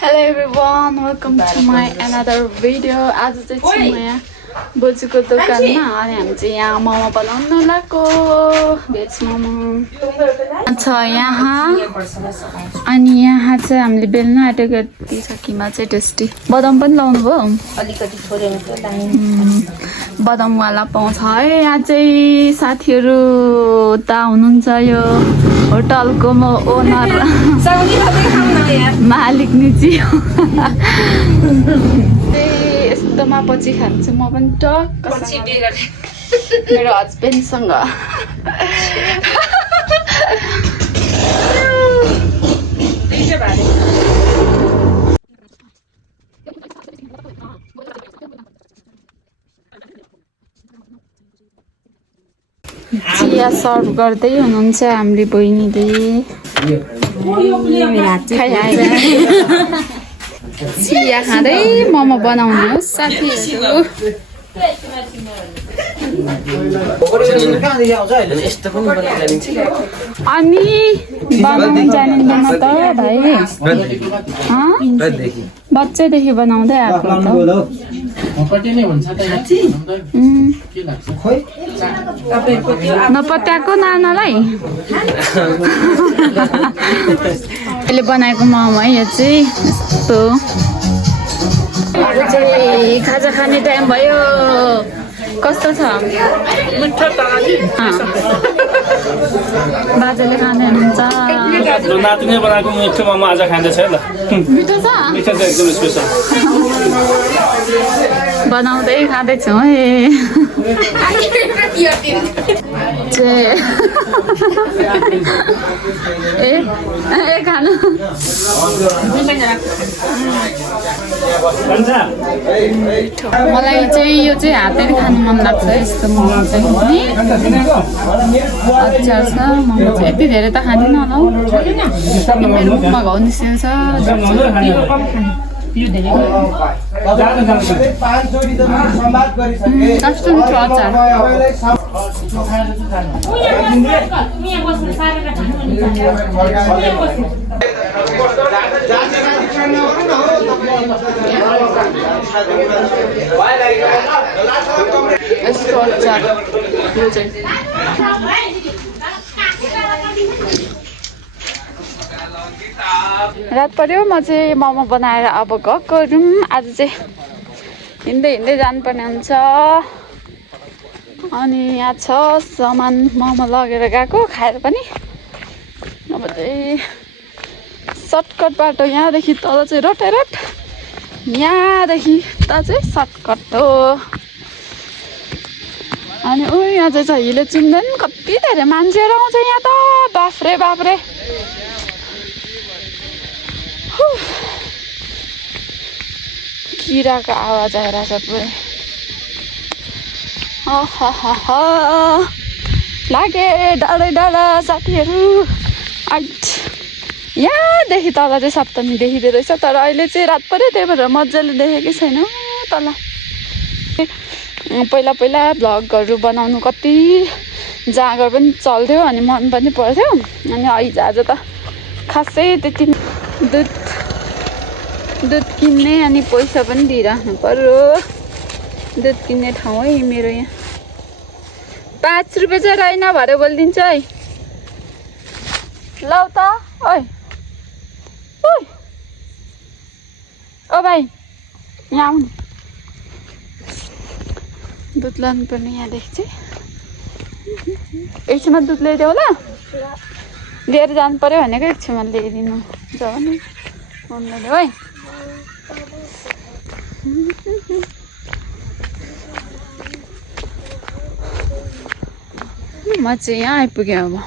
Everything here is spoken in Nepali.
Hello everyone, welcome to my another video. आज चाहिँ छु म यहाँ बोजूको दोकानमा अनि हामी चाहिँ यहाँ मोमो बनाउन लागेको भेज मोमो छ यहाँ अनि यहाँ चाहिँ हामीले बेल्न आँटेको यति छ किमा चाहिँ टेस्टी बदाम पनि लाउनु भयो अलिकति छोडेर बदामवाला पाउँछ है यहाँ चाहिँ साथीहरू त हुनुहुन्छ यो होटलको म ओनर मालिक निजी यस्तोमा पछि खान्छु म पनि टक्क मेरो हस्बेन्डसँग चिया सर्भ गर्दै हुनुहुन्छ हाम्रो बहिनीले चिया खाँदै मोमो बनाउनुहोस् साथीहरू अनि बनाउनु जानिँदैन त भाइ बच्चैदेखि बनाउँदै आएको नपत्याएको नानालाई यसले बनाएको मोमो है यो चाहिँ यस्तो अब चाहिँ खाजा खाने टाइम भयो कस्तो छ बाजेले खाँदै हुनुहुन्छ नातिले बनाएको मिठो मोमो आज खाँदैछ ल मिठो छ मिठो छ एकदम स्पेशल बनाउँदै खाँदैछौँ है ए खानु मलाई चाहिँ यो चाहिँ हातैले खानु मन लाग्छ यस्तो मोमो चाहिँ अचार छ मोमो चाहिँ यति धेरै त खाँदिनँ होला हौ मेरो मुखमा घाउ निस्केको छ कस्तो मिठो अचार यस्तो अचार यो चाहिँ रात पर्यो म चाहिँ मोमो बनाएर अब गएको आज चाहिँ हिँड्दै हिँड्दै जानुपर्ने हुन्छ अनि यहाँ छ सामान मोमो लगेर गएको खाएर पनि अब चाहिँ सर्टकट बाटो यहाँदेखि तल चाहिँ रोटेरोट यहाँदेखि त चाहिँ सर्टकट हो अनि यहाँ चाहिँ छ हिले चिन्दैन कति धेरै मान्छेहरू आउँछ यहाँ त बाफ्रे बाफ्रे किराको आवाज आइरहेछ पुरै लागे डाँडै डाँडा साथीहरू आइट यहाँदेखि तल चाहिँ सप्तमी देखिँदो रहेछ तर अहिले चाहिँ रात पऱ्यो त्यही भएर मजाले देखेकै छैन तल पहिला पहिला भ्लगहरू बनाउनु कति जाँगर पनि चल्थ्यो अनि मन पनि पर्थ्यो अनि अहिले आज त खासै त्यति दुध किन्ने अनि पैसा पनि दिइराख्नु पर्यो दुध किन्ने ठाउँ है मेरो यहाँ 5 रुपियाँ चाहिँ रहेन भरे बोलिदिन्छु है लौ त ओइ ओ भाइ यहाँ आउनु दुध लानुपर्ने यहाँदेखि चाहिँ एकछिनमा दुध ल्याइदेऊ ल लिएर जानु पर्यो भनेको एकछिनमा ल्याइदिनु जाऊ नि मम्मीले है म चाहिँ यहाँ आइपुगेँ अब